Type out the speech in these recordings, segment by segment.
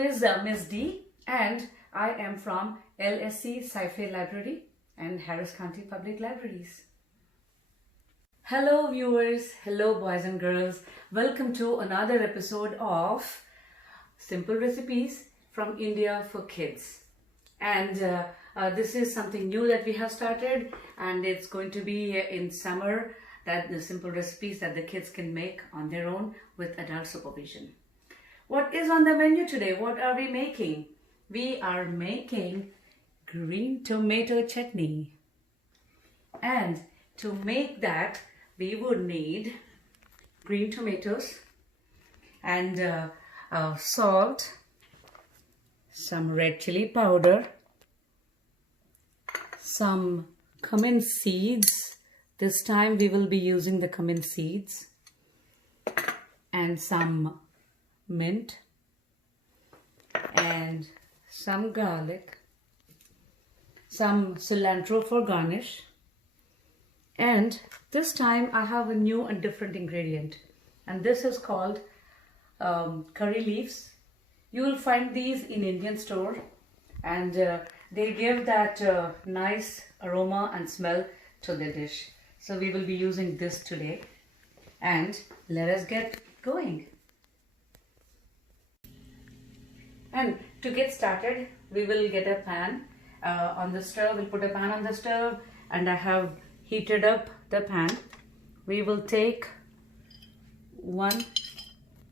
Is Miss D, and I am from LSC Sci-Fi Library and Harris County Public Libraries. Hello viewers, hello boys and girls. Welcome to another episode of Simple Recipes from India for Kids. And this is something new that we have started, and it's going to be in summer, that the simple recipes that the kids can make on their own with adult supervision. What is on the menu today? What are we making? We are making green tomato chutney. And to make that, we would need green tomatoes and salt, some red chili powder, some cumin seeds. This time we will be using the cumin seeds, and some mint and some garlic, some cilantro for garnish, and this time I have a new and different ingredient, and this is called curry leaves. You will find these in Indian store, and they give that nice aroma and smell to the dish. So we will be using this today, and let us get going. And to get started, we will get a pan on the stove. We'll put a pan on the stove, and I have heated up the pan. We will take 1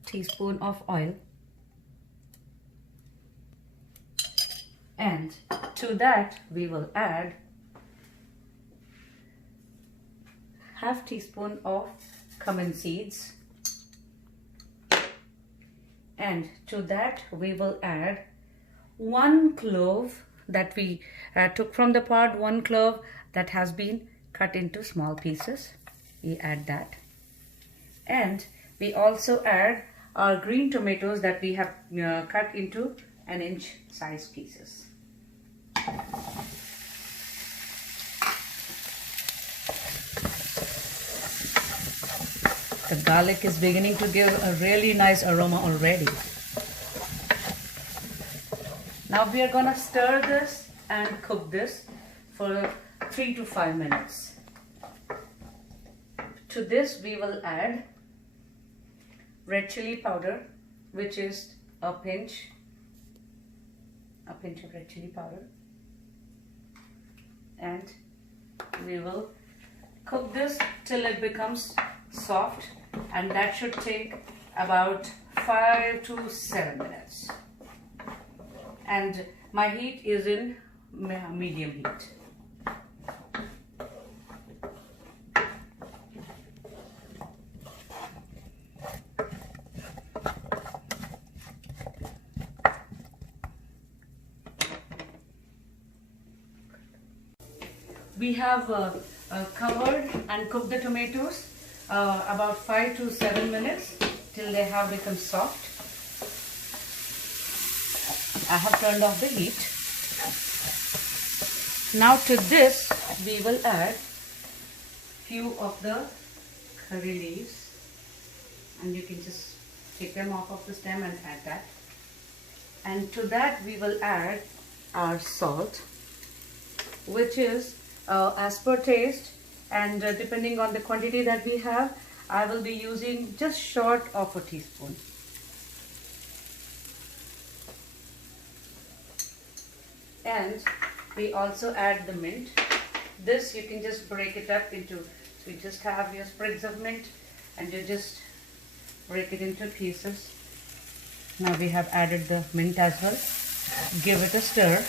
teaspoon of oil, and to that we will add ½ teaspoon of cumin seeds, and to that we will add 1 clove that we took from the pot, 1 clove that has been cut into small pieces. We add that, and we also add our green tomatoes that we have cut into 1-inch size pieces. The garlic is beginning to give a really nice aroma already. Now we are going to stir this and cook this for 3 to 5 minutes. To this we will add red chili powder, which is a pinch of red chili powder, and we will cook this till it becomes soft, and that should take about 5 to 7 minutes. And my heat is in medium heat. We have covered and cooked the tomatoes about 5 to 7 minutes till they have become soft. I have turned off the heat. Now to this we will add few of the curry leaves, and you can just take them off of the stem and add that. And to that we will add our salt, which is as per taste, and depending on the quantity that we have, I will be using just short of a teaspoon. And we also add the mint. This you can just break it up into, so you just have your sprigs of mint and you just break it into pieces. Now we have added the mint as well. Give it a stir.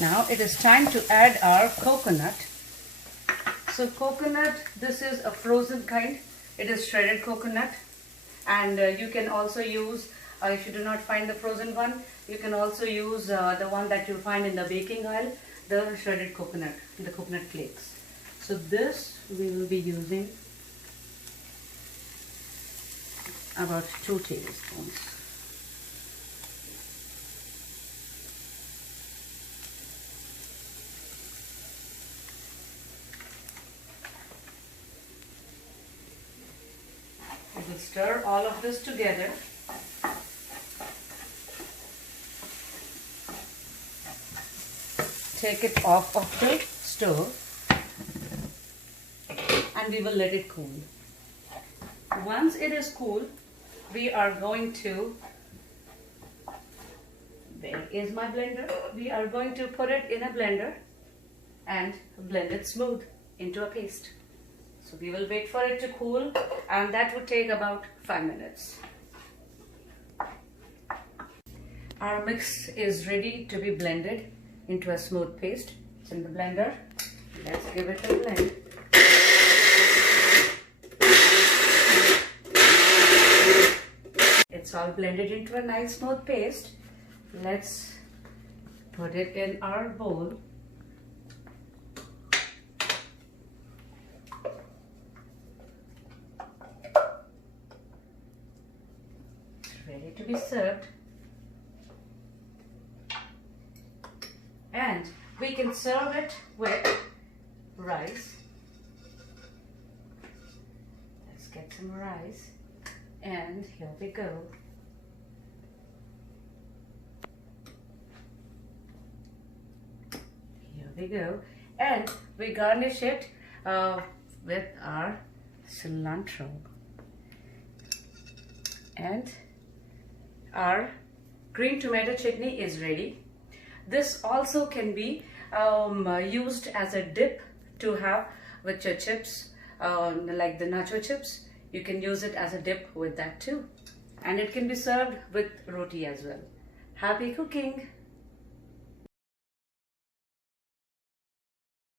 Now it is time to add our coconut. So coconut, this is a frozen kind. It is shredded coconut, and you can also use, if you do not find the frozen one, you can also use the one that you find in the baking aisle, the shredded coconut, the coconut flakes. So this we will be using about 2 tablespoons. Stir all of this together. Take it off of the stove and we will let it cool. Once it is cool, we are going to, where is my blender? We are going to put it in a blender and blend it smooth into a paste. So we will wait for it to cool, and that would take about 5 minutes. Our mix is ready to be blended into a smooth paste. It's in the blender. Let's give it a blend. It's all blended into a nice smooth paste. Let's put it in our bowl. It's ready to be served. And we can serve it with rice. Let's get some rice. And here we go. Here we go. And we garnish it with our cilantro. And our green tomato chutney is ready. This also can be used as a dip to have with your chips, like the nacho chips. You can use it as a dip with that too. And it can be served with roti as well. Happy cooking!